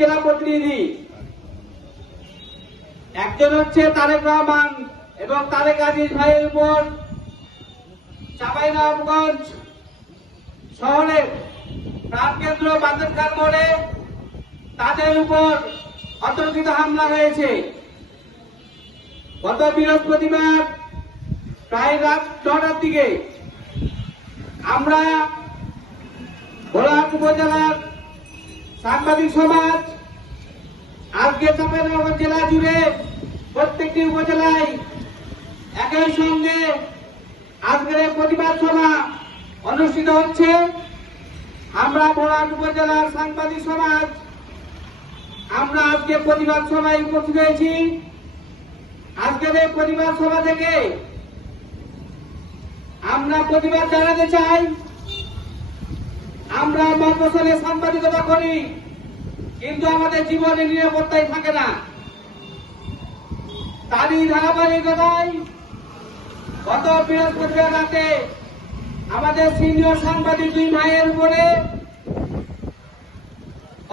জেলা প্রতিনিধি, একজন হচ্ছে তারেক রহমান এবং তারেক আজিজ ভাইয়ের উপর চাঁপাইনবাবগঞ্জ শহরের প্রাণকেন্দ্র বান্দরখান মোড়ে তাদের উপর অতর্কিত হামলা হয়েছে। গত বৃহস্পতিবার প্রায় রাত 9টার দিকে আমরা ভোলাহাট উপজেলার সাংবাদিক সমাজ আজকে চাঁপাইনবাবগঞ্জ জেলা জুড়ে প্রত্যেকটি উপজেলায় একই সঙ্গে আজকের প্রতিবাদ সভা অনুষ্ঠিত হচ্ছে। আমরা ভোলাহাট উপজেলার সাংবাদিক সমাজ আমরা আজকে প্রতিবাদ সভায় উপস্থিত হয়েছি। আজকের এই প্রতিবাদ সভা থেকে আমরা প্রতিবাদ জানাতে চাই, আমরা মফস্বলে সাংবাদিকতা করি কিন্তু আমাদের জীবনের নিরাপত্তাই থাকে না। তারই ধারাবাহিকতায় গত বৃহস্পতিবার রাতে আমাদের সিনিয়র সাংবাদিক 2 ভাইয়ের উপরে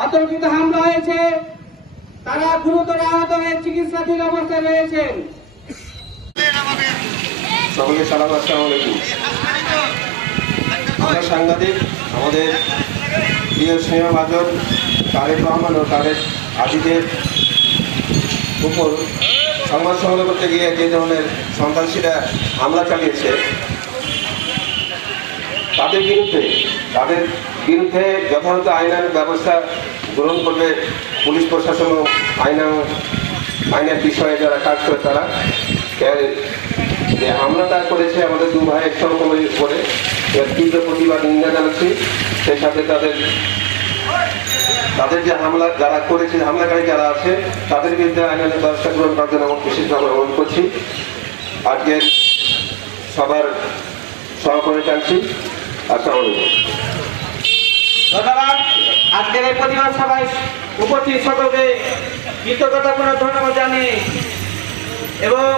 অতর্কিত হামলা হয়েছে। তারা গুরুতর আহত হয়ে চিকিৎসাধীন অবস্থায় রয়েছেন। সকলকে সালাম, আসসালামু আলাইকুম। আমরা সাংবাদিক আমাদের প্রিয় স্নেহভাজন তারেক রহমান ও তারেক আজিজের উপর সংবাদ সংগ্রহ করতে গিয়ে যে ধরনের সন্ত্রাসীরা হামলা চালিয়েছে তাদের বিরুদ্ধে যথাযথ আইনানুগ ব্যবস্থা গ্রহণ করবে পুলিশ প্রশাসন ও আইনের বিষয়ে যারা কাজ করে তারা। যে হামলাটা করেছে আমাদের 2 ভাইয়ের সহকর্মীর উপরে তীব্র প্রতিবাদ নিন্দা জানাচ্ছি। সেই সাথে তাদের যে হামলা যারা করেছে, হামলাকারী যারা আছে তাদের বিরুদ্ধে আইনানুগ ব্যবস্থা গ্রহণ করার জন্য বিশেষভাবে অনুরোধ করছি। আজকের সবার সহকর্মী চাচ্ছি। আসসালামু আলাইকুম। ধন্যবাদ। আজকের এই প্রতিবাদ সভায় উপস্থিত সকলকে কৃতজ্ঞতাপূর্ণ ধন্যবাদ জানিয়ে এবং